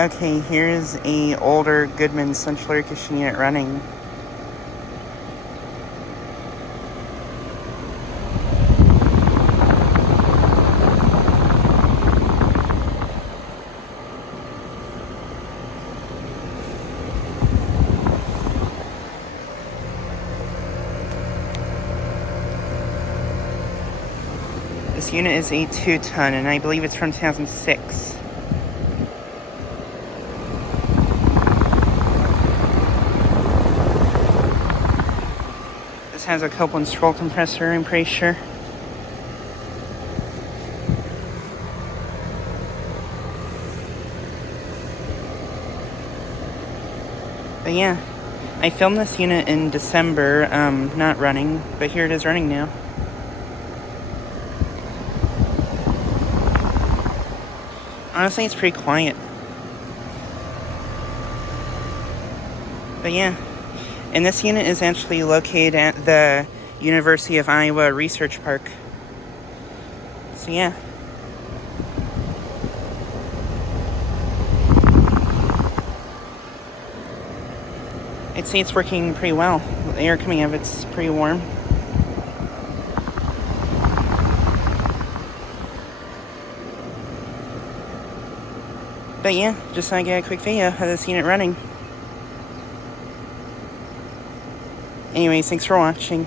Okay, here's a older Goodman central air conditioning unit running. This unit is a 2-ton, and I believe it's from 2006. This has a Copeland scroll compressor, I'm pretty sure. But yeah, I filmed this unit in December, not running, but here it is running now. Honestly, it's pretty quiet. But yeah, and this unit is actually located at the University of Iowa Research Park. So yeah. I'd say it's working pretty well. The air coming out of it's pretty warm. But yeah, just thought I'd get a quick video of this unit running. Anyways, thanks for watching.